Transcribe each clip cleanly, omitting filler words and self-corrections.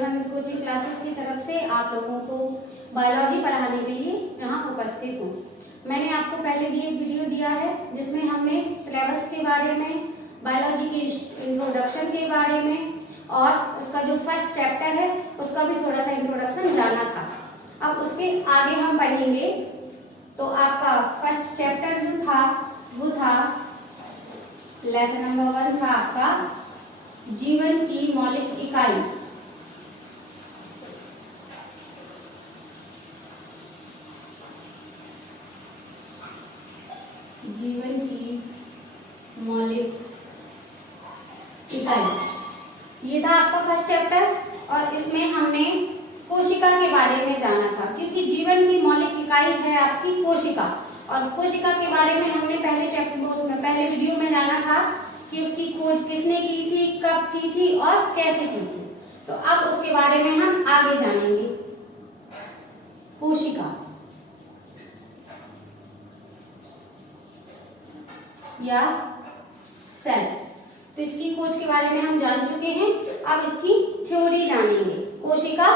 जयवंत coaching classes की तरफ से आप लोगों को बायोलॉजी पढ़ाने के लिए यहाँ उपस्थित हूँ। मैंने आपको पहले भी एक वीडियो दिया है जिसमें हमने सिलेबस के बारे में, बायोलॉजी की इंट्रोडक्शन के बारे में और उसका जो फर्स्ट चैप्टर है उसका भी थोड़ा सा इंट्रोडक्शन जाना था। अब उसके आगे हम पढ़ेंगे। तो आपका फर्स्ट चैप्टर जो था वो था लेसन नंबर 1 था आपका जीवन की मौलिक इकाई। जीवन की मौलिक इकाई, ये था आपका फर्स्ट चैप्टर और इसमें हमने कोशिका के बारे में जाना था, क्योंकि जीवन की मौलिक इकाई है आपकी कोशिका। और कोशिका के बारे में हमने पहले चैप्टर में, पहले वीडियो में जाना था कि उसकी खोज किसने की थी, कब की थी और कैसे की थी। तो अब उसके बारे में हम आगे जानेंगे। कोशिका या सेल, तो इसकी खोज के बारे में हम जान चुके हैं। अब इसकी थ्योरी जानेंगे। कोशिका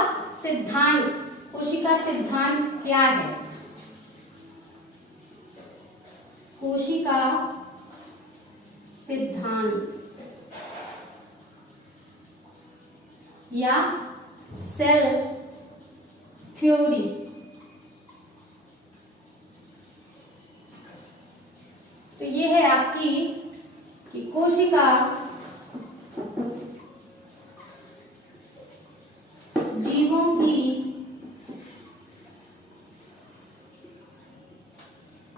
सिद्धांत, कोशिका सिद्धांत क्या है? कोशिका सिद्धांत या सेल थ्योरी, तो ये है आपकी कि कोशिका जीवों की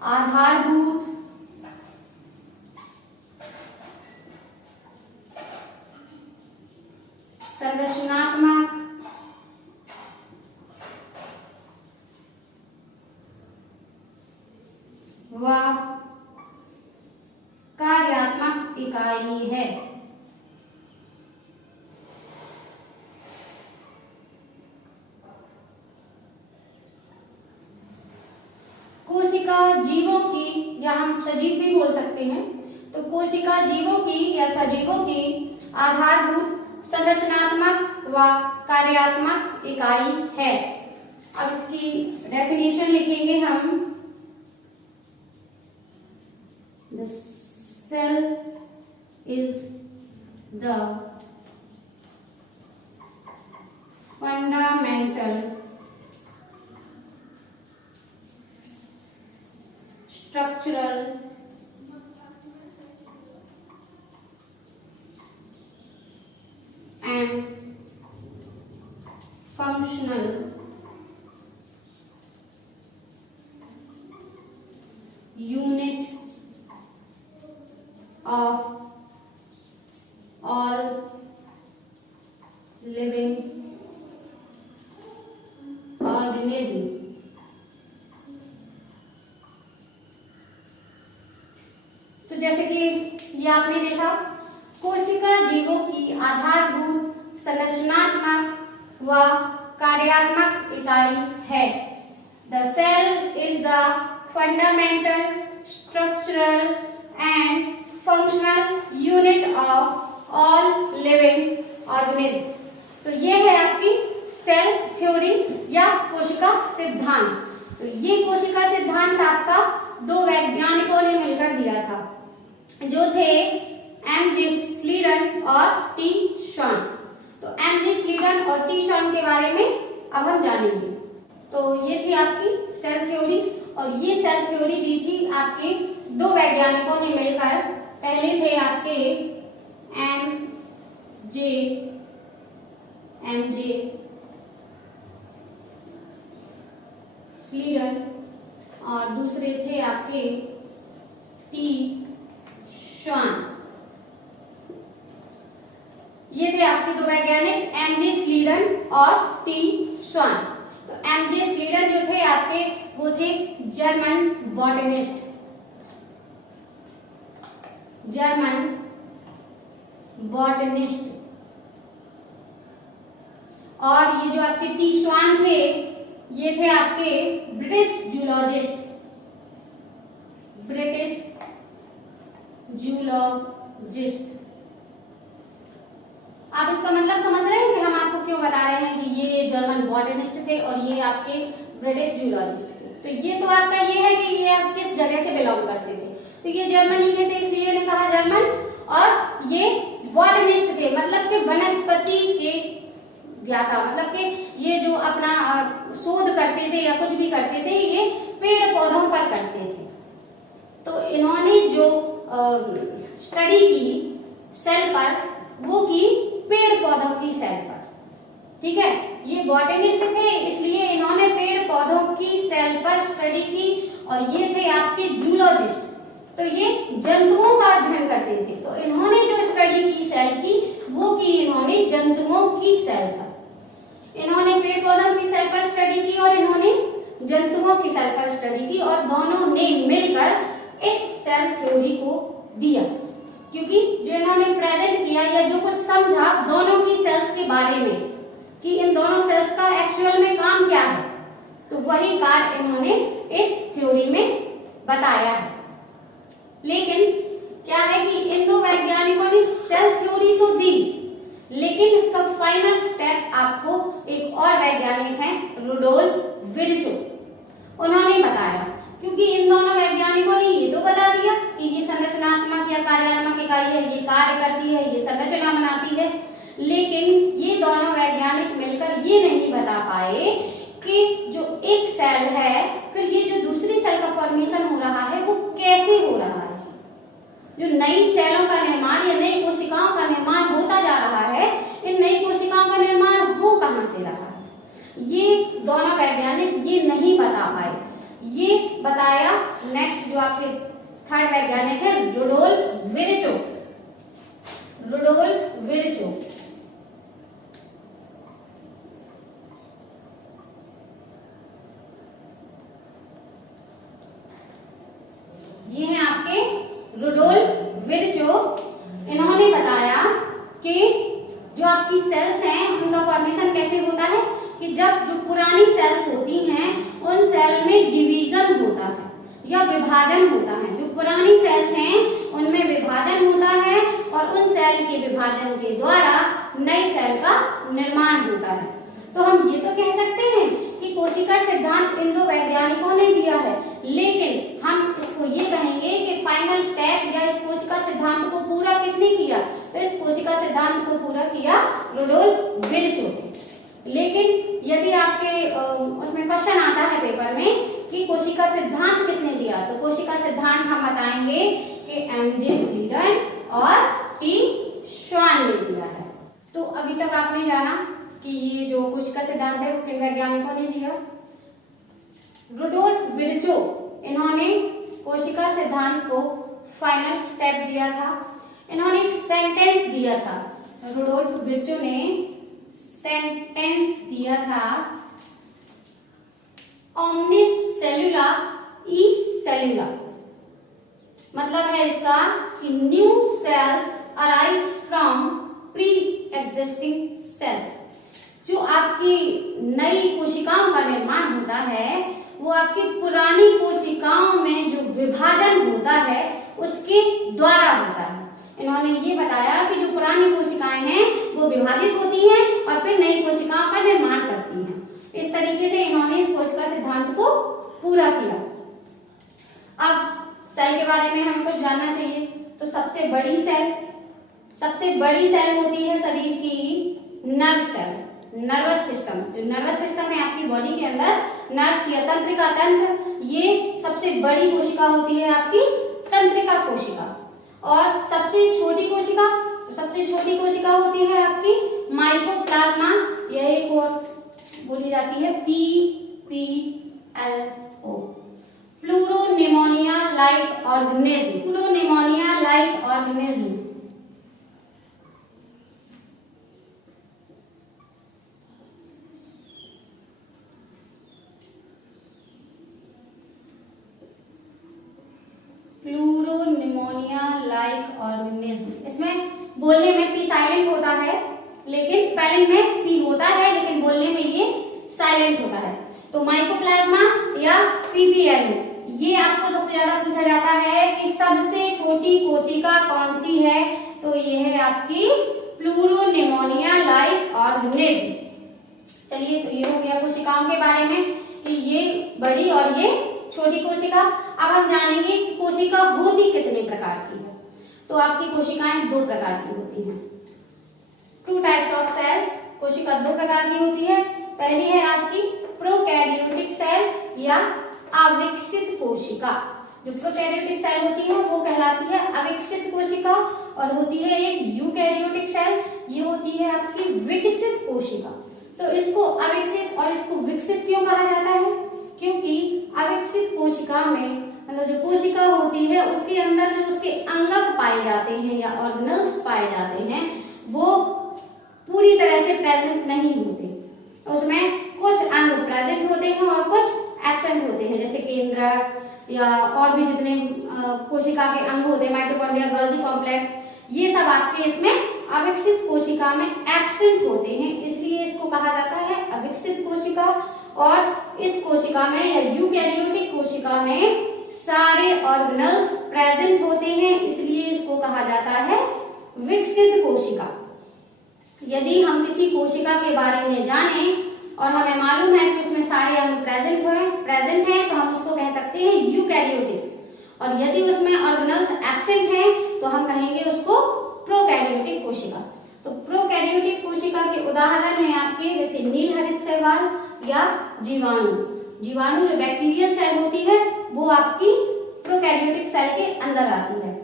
आधारभूत संरचनात्मक व कार्यात्मक इकाई है। कोशिका जीवों की, या हम सजीव भी बोल सकते हैं, तो कोशिका जीवों की या सजीवों की आधारभूत संरचनात्मक व कार्यात्मक इकाई है। अब इसकी डेफिनेशन लिखेंगे हम। The cell is the fundamental structural and functional unit of all living organism। तो जैसे कि ये आपने देखा, कोशिका जीवों की आधारभूत संरचनात्मक व कार्यात्मक इकाई है। The cell is the fundamental structural and functional unit of all living organism। तो ये है आपकी सेल थ्योरी या कोशिका सिद्धांत। तो ये कोशिका सिद्धांत आपका दो वैज्ञानिकों ने मिलकर दिया था, जो थे एम.जी. स्लीडन और टी. शॉन। तो एम.जी. स्लीडन और टी. शॉन के बारे में अब हम जानेंगे। तो ये थी आपकी सेल थ्योरी, और ये सेल थ्योरी दी थी आपके दो वैज्ञानिकों ने मिलकर। पहले थे आपके एम.जे. स्लीडन और दूसरे थे आपके टी. शॉन। ये थे आपके दो वैज्ञानिक एम.जे. स्लीडन और टी. शॉन। तो एम.जे. स्लीडन जो थे आपके, वो थे जर्मन बॉटनिस्ट, और ये जो आपके टी. शॉन थे, ये थे आपके ब्रिटिश जूलॉजिस्ट। आप इसका मतलब समझ रहे हैं कि हम आपको क्यों बता रहे हैं कि ये जर्मन बॉटनिस्ट थे और ये आपके ब्रिटिश जूलॉजिस्ट थे। तो ये तो आपका ये है कि ये आप किस जगह से बिलोंग करते थे, तो ये जर्मनी के थे इसलिए मैंने कहा जर्मन, और ये बॉटनिस्ट थे मतलब कि वनस्पति के ज्ञाता, मतलब कि ये जो अपना शोध करते थे या कुछ भी करते थे ये पेड़ पौधों पर करते थे। तो इन्होंने जो स्टडी की सेल पर, वो की पेड़ पौधों की सेल पर, ठीक है। ये बॉटनिस्ट थे इसलिए इन्होंने पेड़ पौधों की सेल पर स्टडी की, और ये थे आपके जूलॉजिस्ट, तो ये जंतुओं का अध्ययन करते थे। तो इन्होंने जो स्टडी की सेल की वो की इन्होंने जंतुओं की सेल पर। इन्होंने पेड़ पौधों की सेल पर स्टडी की और इन्होंने जंतुओं की सेल पर स्टडी की, और दोनों ने मिलकर इस सेल थ्योरी को दिया। क्योंकि जो इन्होंने प्रेजेंट किया या जो कुछ समझा दोनों की सेल्स के बारे में कि इन दोनों सेल्स का एक्चुअल में काम क्या है, तो वही कार्य इन्होंने इस थ्योरी में बताया है। लेकिन क्या है कि इन दो वैज्ञानिकों ने सेल थ्योरी तो दी, लेकिन इसका फाइनल स्टेप आपको एक और वैज्ञानिक हैं रुडोल्फ विर्चो, उन्होंने बताया। क्योंकि इन दोनों वैज्ञानिकों ने ये तो बता दिया कि ये संरचनात्मक या कार्यात्मक इकाई है, ये कार्य करती है, ये संरचना बनाती है, लेकिन ये दोनों वैज्ञानिक मिलकर ये नहीं बता पाए कि जो एक सेल है फिर ये जो दूसरी सेल का फॉर्मेशन हो रहा है वो कैसे हो रहा है। जो नई सेलों का निर्माण या नई कोशिकाओं का निर्माण होता जा रहा है, इन नई कोशिकाओं का निर्माण हो कहां से रहा है, ये दोनों वैज्ञानिक ये नहीं बता पाए। ये बताया नेक्स्ट जो आपके थर्ड वैज्ञानिक है रुडोल्फ विर्चो। रुडोल्फ विर्चो ये हैं आपके रुडोल्फ विर्चो। इन्होंने बताया कि जो आपकी सेल्स हैं उनका फॉर्मेशन कैसे होता है कि जब जो पुरानी सेल्स होती हैं उन सेल में डिवीजन होता है या विभाजन होता है। जो पुरानी सेल्स हैं उनमें विभाजन होता है और उन सेल के विभाजन के द्वारा नई सेल का निर्माण होता है। तो हम ये तो कह सकते हैं कि कोशिका सिद्धांत इन दो वैज्ञानिकों ने दिया है, लेकिन हम इसको ये कहेंगे कि फाइनल स्टेप या इस कोशिका सिद्धांत को पूरा किसने किया, तो इस कोशिका सिद्धांत को पूरा किया रुडोल्फ विर्चो ने। लेकिन यदि आपके उसमें क्वेश्चन आता है पेपर में कि कोशिका सिद्धांत किसने दिया, तो कोशिका सिद्धांत हम बताएंगे कि एमजे स्लीडन और टी श्वान ने दिया है। तो अभी तक आपने जाना कि ये जो कोशिका सिद्धांत है वो किन वैज्ञानिकों ने दिया। रुडोल्फ विर्चो इन्होंने कोशिका सिद्धांत को फाइनल स्टेप दिया था। इन्होंने एक सेंटेंस दिया था, रुडोल्फ विर्चो ने सेंटेंस दिया था, ओमनिस सेलुला ई सेलुला। मतलब है इसका कि new sales arise from pre existing cells. जो आपकी नई कोशिकाओं का निर्माण होता है वो आपकी पुरानी कोशिकाओं में जो विभाजन होता है उसके द्वारा होता है। इन्होंने ये बताया कि जो पुरानी कोशिकाएं हैं वो विभाजित होती हैं और फिर नई कोशिकाओं का निर्माण करती हैं। इस तरीके से इन्होंने इस कोशिका सिद्धांत को पूरा किया। अब सेल के बारे में हमें कुछ जानना चाहिए। तो सबसे बड़ी सेल होती है शरीर की नर्व सेल, नर्वस सिस्टम। जो नर्वस सिस्टम है आपकी बॉडी के अंदर, नर्व्स या तंत्रिका तंत्र, ये सबसे बड़ी कोशिका होती है आपकी तंत्रिका कोशिका। और सबसे छोटी कोशिका होती है आपकी माइकोप्लाज्मा, यह एक और बोली जाती है PPLO, pleuropneumonia like organism. Pleuropneumonia like organism pleuropneumonia like organism. इसमें बोलने में पी साइलेंट होता है, लेकिन स्पेलिंग में पी होता है, लेकिन बोलने में ये साइलेंट होता है। तो माइकोप्लाज्मा या PPLO, ये आपको सबसे ज्यादा पूछा जाता है कि सबसे छोटी कोशिका कौन सी है, तो ये है आपकी प्लूरोनिमोनिया लाइक ऑर्गेनिज्म। चलिए, तो ये हो गया कोशिकाओं के बारे में कि ये बड़ी और ये छोटी कोशिका। अब हम जानेंगे कि कोशिका होती कितने प्रकार की है। तो आपकी कोशिकाएं दो प्रकार की होती हैं। टू टाइप्स ऑफ सेल्स, कोशिका दो प्रकार की होती है। पहली है आपकी प्रोकैरियोटिक सेल या अविकसित कोशिका। जो प्रोकैरियोटिक सेल होती है वो कहलाती है अविकसित कोशिका, और होती है एक यूकैरियोटिक सेल, ये होती है आपकी विकसित कोशिका। तो इसको अविकसित और इसको विकसित क्यों कहा जाता है? क्योंकि अविकसित कोशिका में मतलब जो कोशिका होती है उसके अंदर जो उसके अंगक पाए जाते हैं या ऑर्गेनल्स पाए जाते हैं वो पूरी तरह से प्रेजेंट नहीं होते। उसमें कुछ अंग प्रेजेंट होते हैं और कुछ एब्सेंट होते हैं, जैसे केंद्रक या और भी जितने कोशिका के अंग होते हैं, माइटोकॉन्ड्रिया, गोल्गी कॉम्प्लेक्स, ये सब आपके इसमें अविकसित कोशिका में एब्सेंट होते हैं, इसलिए इसको कहा जाता है अविकसित कोशिका। और इस कोशिका में या यूकैरियोटिक कोशिका में सारे ऑर्गेनल्स प्रेजेंट होते हैं, इसलिए इसको कहा जाता है विकसित कोशिका। यदि हम किसी कोशिका के बारे में जानें और हमें मालूम है कि उसमें सारे अंग प्रेजेंट हैं तो हम उसको कह सकते हैं यूकैरियोटिक, और यदि उसमें ऑर्गेनल्स एब्सेंट हैं तो हम कहेंगे उसको प्रोकैरियोटिक कोशिका। तो प्रोकैरियोटिक कोशिका के उदाहरण हैं आपके जैसे नीलहरित शैवाल या जीवाणु। जीवाणु जो बैक्टीरियल सेल होती है वो आपकी प्रोकैरियोटिक सेल के अंदर आती है।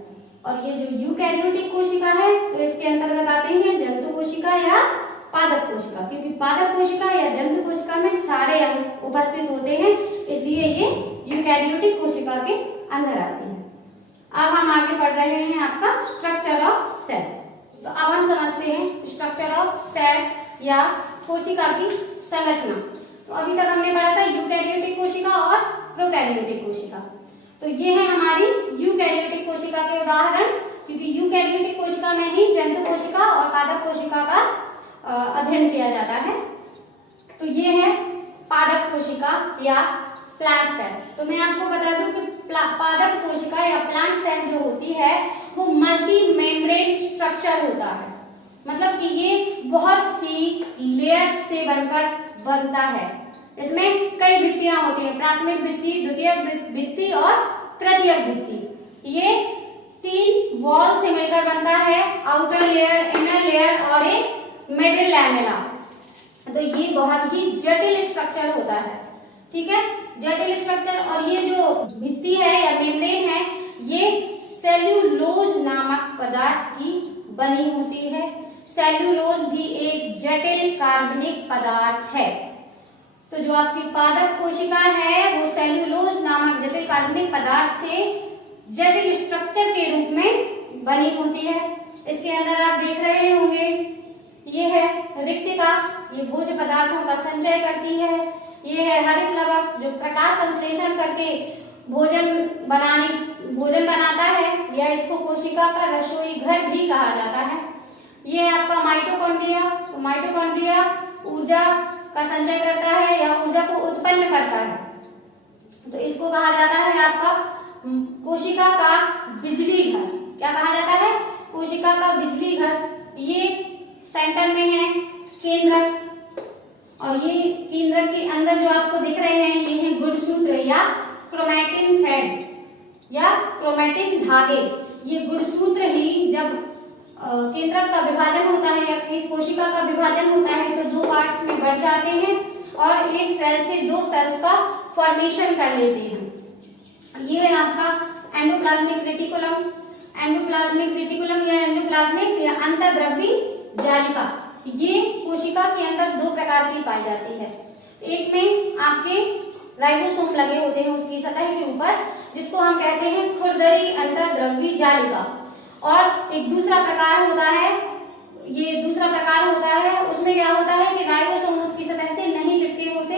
और ये जो यूकैरियोटिक कोशिका है तो इसके अंतर्गत आते हैं जंतु कोशिका या पादप कोशिका, क्योंकि पादप कोशिका या जंतु कोशिका में सारे अंग उपस्थित होते हैं, इसलिए ये यूकैरियोटिक कोशिका के अंदर आती है। अब हम आगे पढ़ रहे हैं आपका स्ट्रक्चर ऑफ सेल। तो अब हम समझते हैं स्ट्रक्चर ऑफ सेल या कोशिका की संरचना। तो अभी तक हमने पढ़ा था यूकैरियोटिक कोशिका और प्रोकैरियोटिक कोशिका। तो ये है हमारी यूकैरियोटिक कोशिका के उदाहरण, क्योंकि यूकैरियोटिक कोशिका में ही जंतु कोशिका और पादप कोशिका का अध्ययन किया जाता है। तो ये है पादप कोशिका या प्लांट सेल। तो मैं आपको बता दूं कि पादप कोशिका या प्लांट सेल जो होती है वो मल्टी मेम्ब्रेन स्ट्रक्चर होता है, मतलब कि ये बहुत सी लेयर्स से बनता है। इसमें कई भित्तियां होती हैं, प्राथमिक भित्ति, द्वितीयक भित्ति और तृतीयक भित्ति। ये 3 वॉल से मिलकर बनता है, आउटर लेयर, इनर लेयर और एक मिडिल लैमेला। तो ये बहुत ही जटिल स्ट्रक्चर होता है, ठीक है, जटिल स्ट्रक्चर। और ये जो भित्ति है या मेम्ब्रेन है ये सेल्यूलोज नामक पदार्थ की बनी होती है। सेल्यूलोज भी एक जटिल कार्बनिक पदार्थ है। तो जो आपकी पादप कोशिका है वो सेल्यूलोज नामक जटिल कार्बनिक पदार्थ से जटिल स्ट्रक्चर के रूप में बनी होती है। इसके अंदर आप देख रहे होंगे ये है रिक्तिका, ये भोज्य पदार्थों का संचय करती है। ये है हरित लवक जो प्रकाश संश्लेषण करके भोजन बनाता है, या इसको कोशिका का रसोई घर भी कहा जाता है। ये है आपका माइटोकॉन्ड्रिया, तो माइटोकॉन्ड्रिया ऊर्जा का संचय करता है या ऊर्जा को उत्पन्न करता है, तो इसको कहा जाता है आपका कोशिका का बिजली घर। क्या कहा जाता है? कोशिका का बिजली घर। ये सेंटर में है केंद्रक, और ये केंद्रक के अंदर जो आपको दिख रहे हैं ये है गुणसूत्र या क्रोमैटिन थ्रेड या क्रोमैटिन धागे। ये गुणसूत्र ही जब केंद्रक का विभाजन होता है या कोशिका का विभाजन होता है तो 2 पार्ट्स में बढ़ जाते हैं और एक सेल से 2 सेल्स का फॉर्मेशन कर लेते हैं। ये है आपका एंडोप्लाज्मिक रेटिकुलम। एंडोप्लाज्मिक रेटिकुलम या एंडोप्लाज्मिक या अंतःद्रव्यी जालिका, ये कोशिका के अंदर 2 प्रकार की पाई जाती है। एक में आपके राइबोसोम लगे होते हैं उसकी सतह के ऊपर, जिसको हम कहते हैं खुरदरी अंतःद्रव्यी जालिका, और एक दूसरा प्रकार होता है, ये दूसरा प्रकार होता है, उसमें क्या होता है कि राइबोसोम उसकी सतह से नहीं चिपके होते,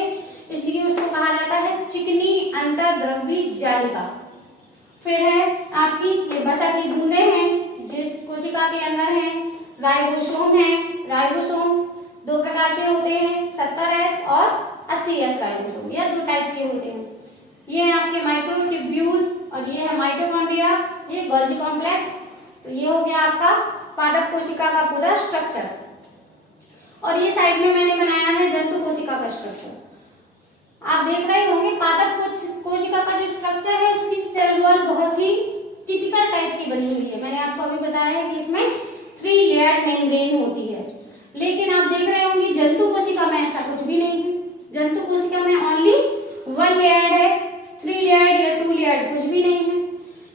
इसलिए उसको कहा जाता है चिकनी अंतःद्रव्यी जालिका। फिर है आपकी वसा की बूंदें हैं जिस कोशिका के अंदर हैं, राइबोसोम है। राइबोसोम 2 प्रकार के होते हैं, 70S और 80S राइबोसोम, या 2 टाइप के होते हैं। ये है आपके माइक्रोट्यूब्यूल और ये है माइटोकॉन्ड्रिया, ये गोल्गी कॉम्प्लेक्स। तो ये हो गया आपका पादप कोशिका का पूरा स्ट्रक्चर। और ये साइड में मैंने बनाया है जंतु कोशिका का स्ट्रक्चर। आप देख रहे होंगे पादप कोशिका का जो स्ट्रक्चर है उसकी सेल वॉल बहुत ही टिपिकल टाइप की बनी हुई है। मैंने आपको अभी बताया है कि इसमें 3 लेयर्ड मेम्ब्रेन होती है, लेकिन आप देख रहे होंगे जंतु कोशिका में ऐसा कुछ भी नहीं है। जंतु कोशिका में ओनली 1 लेयर्ड है, 3 लेयर्ड या 2 लेयर्ड कुछ भी नहीं है,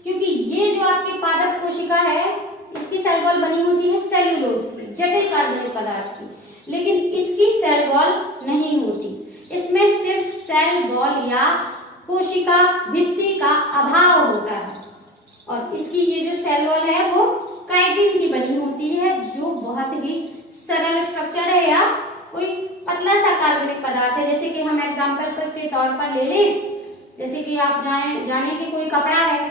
क्योंकि ये जो आपकी पादप कोशिका है इसकी सेल वॉल बनी होती है सेल्यूलोज की, जटिल कार्बनिक पदार्थ की, लेकिन इसकी सेल वॉल नहीं होती। इसमें सिर्फ सेल वॉल या कोशिका भित्ति का अभाव होता है। और इसकी ये जो सेल वॉल है वो काइटिन की बनी होती है, जो बहुत ही सरल स्ट्रक्चर है या कोई पतला सा कार्बनिक पदार्थ है। जैसे कि हम एग्जांपल के तौर पर ले लें, जैसे कि आप जाने कि कोई कपड़ा है,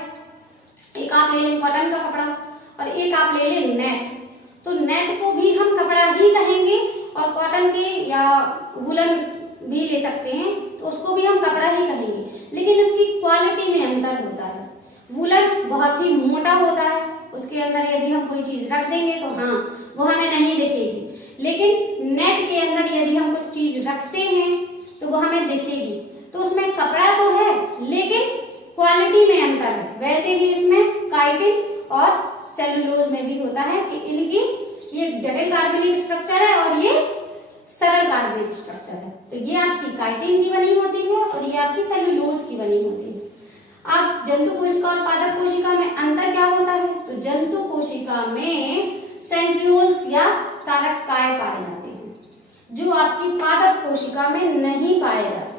एक आप ले लें कॉटन का कपड़ा और एक आप ले लें नेट। तो नेट को भी हम कपड़ा ही कहेंगे और कॉटन के या वुलन भी ले सकते हैं तो उसको भी हम कपड़ा ही कहेंगे, लेकिन उसकी क्वालिटी में अंतर होता है। वुलन बहुत ही मोटा होता है, उसके अंदर यदि हम कोई चीज रख देंगे तो हाँ वो हमें नहीं दिखेगी, लेकिन नेट के अंदर यदि हम कुछ चीज रखते हैं तो वो हमें दिखेगी। तो उसमें कपड़ा तो है लेकिन क्वालिटी में अंतर है। वैसे ही इसमें काइटिन और सेलुलोज में भी होता है कि इनकी ये जटिल कार्बनिक स्ट्रक्चर है और ये सरल कार्बनिक स्ट्रक्चर है। तो ये आपकी काइटिन की बनी होती है और ये आपकी सेलुलोज की बनी होती है। अब जंतु कोशिका और पादप कोशिका में अंतर क्या होता है? तो जंतु कोशिका में सेंट्रियोल्स या तारककाय पाए जाते हैं, जो आपकी पादप कोशिका में नहीं पाए जाते।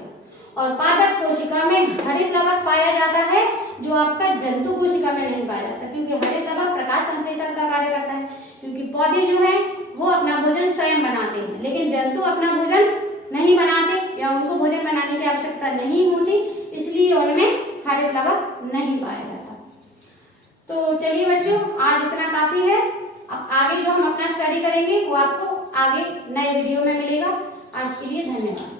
और पादप कोशिका में हरित लवक पाया जाता है, जो आपका जंतु कोशिका में नहीं पाया जाता, क्योंकि हरित लवक प्रकाश संश्लेषण का कार्य करता है। क्योंकि पौधे जो है वो अपना भोजन स्वयं बनाते हैं, लेकिन जंतु अपना भोजन नहीं बनाते या उनको भोजन बनाने की आवश्यकता नहीं होती, इसलिए उनमें हरित लवक नहीं पाया जाता। तो चलिए बच्चों, आज इतना काफी है। अब आगे जो हम अपना स्टडी करेंगे वो आपको आगे नए वीडियो में मिलेगा। आज के लिए धन्यवाद।